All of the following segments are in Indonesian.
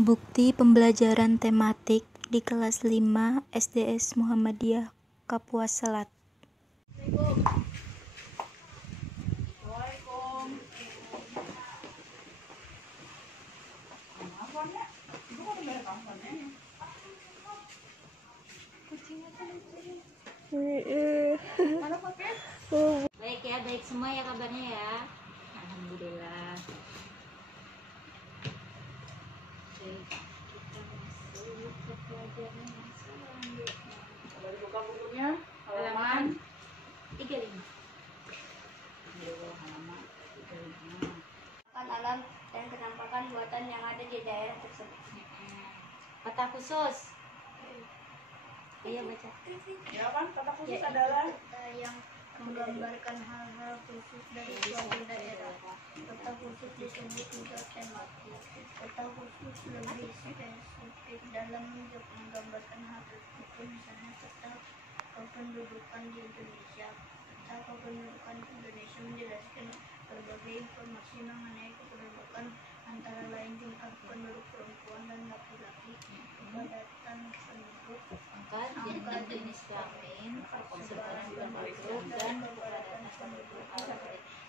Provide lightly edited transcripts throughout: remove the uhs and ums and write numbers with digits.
Bukti pembelajaran tematik di kelas 5 SDS Muhammadiyah Kapuas Selat. Baik ya, baik semua ya kabarnya ya. Alhamdulillah. Baik, kita masuk ke pelajaran yang selanjutnya. Kalau buka bukunya halaman 35. halaman 35. Alam dan penampakan buatan yang ada di daerah tersebut. Kata khusus. Ayo baca. Ya kan, kata khusus adalah Kata yang menggambarkan hal-hal khusus dari suatu daerah. Kata khusus disebut juga tematik. Kata khusus lebih spesifik dalam menggambarkan hal tertentu, misalnya kata kependudukan di Indonesia. Kata kependudukan di Indonesia menjelaskan berbagai informasi mengenai kependudukan, antara lain jumlah penduduk perempuan dan laki-laki, kepadatan penduduk, Angka jenis kelamin, sebaran penduduk dan kepadatan penduduk.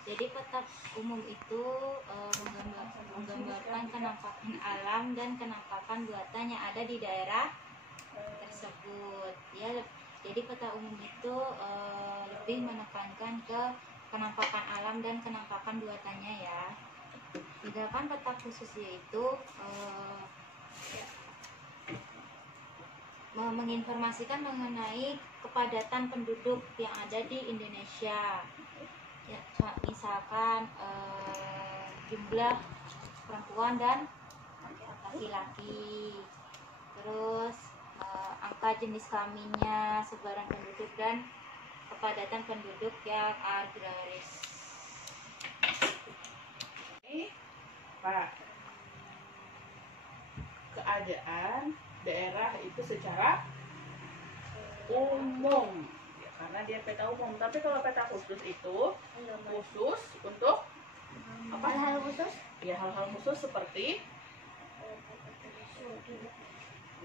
Jadi kata umum itu menggambarkan kenampakan alam dan kenampakan buatan yang ada di daerah tersebut. Ya, jadi kata umum itu lebih menekankan ke kenampakan alam dan kenampakan buatannya ya. Sedangkan kata khusus yaitu menginformasikan mengenai kepadatan penduduk yang ada di Indonesia. Ya, misalkan jumlah perempuan dan laki-laki, terus angka jenis kelaminnya, sebaran penduduk, dan kepadatan penduduk yang agraris. ini Pak, keadaan daerah itu secara umum ya, karena dia peta umum. Tapi kalau peta khusus itu khusus untuk apa? Hal-hal khusus Ya, hal-hal khusus seperti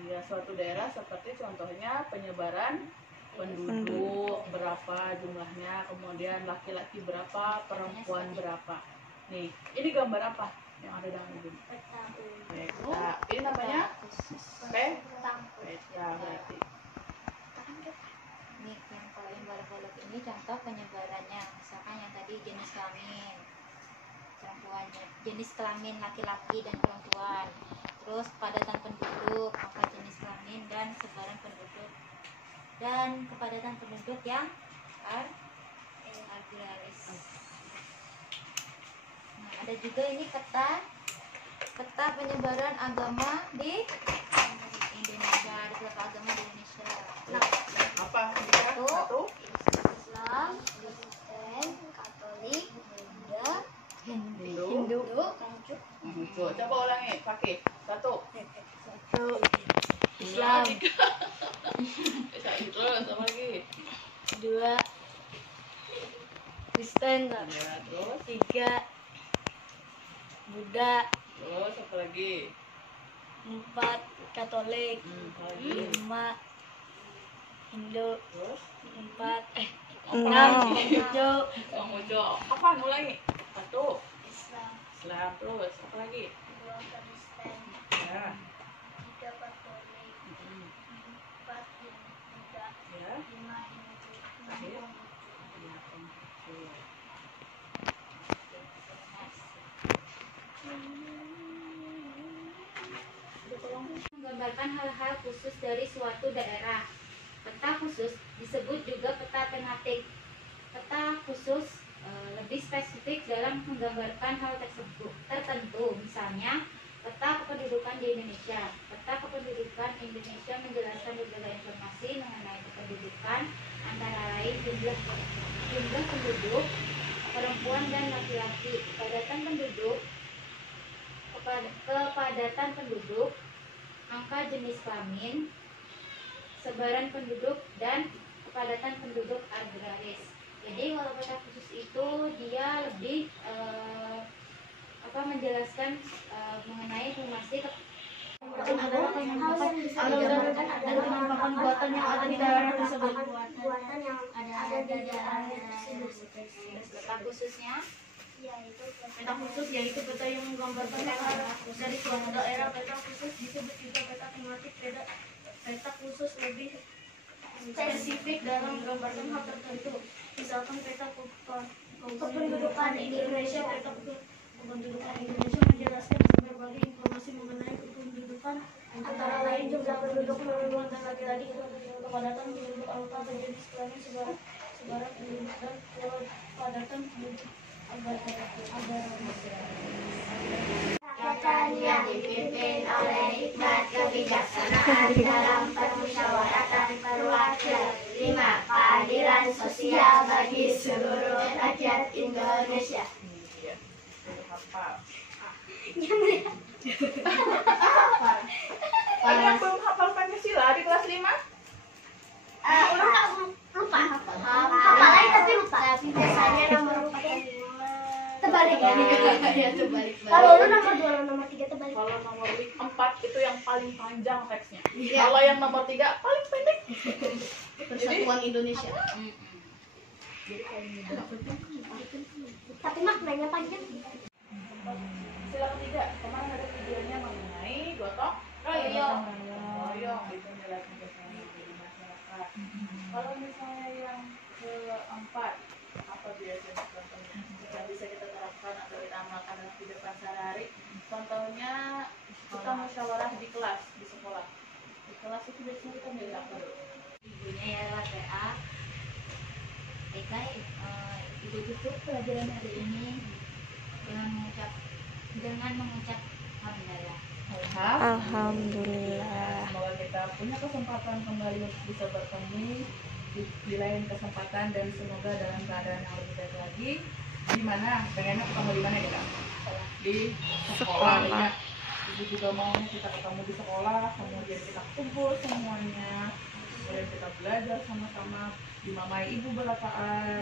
ya suatu daerah, seperti contohnya penyebaran penduduk berapa jumlahnya, kemudian laki-laki berapa, perempuan berapa. Nih, ini gambar apa yang ada dalam ini? peta Peta. Ini namanya peta berarti. Ini yang kalau yang bolak-balik ini contoh penyebarannya. Misalkan yang tadi jenis kelamin perempuan, jenis kelamin laki-laki dan perempuan, terus kepadatan penduduk, angka jenis kelamin dan sebaran penduduk, dan kepadatan penduduk yang agraris. Nah, ada juga ini peta penyebaran agama di Indonesia, di beberapa agama di Indonesia. Nah, Apa? Satu. Islam, Kristen, Katolik, Buddha, Hindu. Konghucu. Coba ulangi, pakai satu. Islam, Terus apa lagi? 2 Kristen, Ya, terus 3 Buddha, terus apa lagi? 4 Katolik, Apa lagi? 5 Hindu, Terus 6 apa? Konghucu, Konghucu. Apa? Ulangi. Satu. Islam, Islam. Terus apa lagi? 2 Kristen, Ya. 3 Katolik, 4 Buddha, Ya. 5 Hindu, 6 Ya. Konghucu. Ya, Konghucu. Menggambarkan hal-hal khusus dari suatu daerah. Peta khusus disebut juga peta tematik. Peta khusus lebih spesifik dalam menggambarkan hal tersebut tertentu. Misalnya, peta kependudukan di Indonesia. Peta kependudukan Indonesia menjelaskan berbagai informasi mengenai kependudukan, antara lain jumlah penduduk, perempuan dan laki-laki, kepadatan penduduk, angka jenis kelamin, sebaran penduduk, dan kepadatan penduduk agraris. Jadi kalau peta khusus itu dia lebih menjelaskan mengenai informasi penting adalah merupakan buatan yang ada di daerah tersebut. Buatan yang ada di daerah tersebut. Peta khususnya Peta khusus yaitu peta yang menggambarkan hal dari suatu daerah. Peta khusus disebut juga peta tematik. Peta khusus lebih spesifik dalam menggambarkan hal tertentu. Misalkan peta kependudukan Indonesia. Peta kependudukan Indonesia menjelaskan berbagai informasi mengenai kependudukan, antara lain jumlah penduduk perempuan dan laki-laki, kepadatan penduduk angka berjenis kelamin sebaran penduduk dan kepadatan penduduk Rakyat yang dipimpin oleh hikmat kebijaksanaan dalam permusyawaratan perwakilan. 5. Keadilan sosial bagi seluruh rakyat Indonesia. Ada yang belum hafal Pancasila di kelas 5? lupa hafalnya tapi lupa. Biasanya nomor 4 terbalik. Ya, terbalik. Kalau lu nomor 2 nomor 3 terbalik. Kalau nomor 4 itu yang paling panjang teksnya. Kalau yang nomor 3 paling pendek. Persatuan Indonesia. Tapi maknanya panjang. Silakan tidak. Kemarin ada videonya mengenai gotong royong itu menjelaskan kesannya di masyarakat. Kalau misalnya yang keempat, apa biasanya contohnya yang bisa kita terapkan atau kita amalkan dalam kehidupan sehari-hari? Contohnya kita musyawarah di kelas, di sekolah. Di kelas itu biasanya kita milih apa dulu? ibunya ialah PA. Eka, ibu tutup pelajaran hari ini dengan mengucap alhamdulillah. Alhamdulillah. Semoga kita punya kesempatan kembali untuk bisa bertemu di lain kesempatan, dan semoga dalam keadaan yang lebih baik lagi. Di mana? Pengennya ketemu di mana ya? Di sekolah. Ya. Ibu juga maunya kita ketemu di sekolah, kemudian kita kumpul semuanya, kemudian kita belajar sama-sama, dimamai ibu belakang.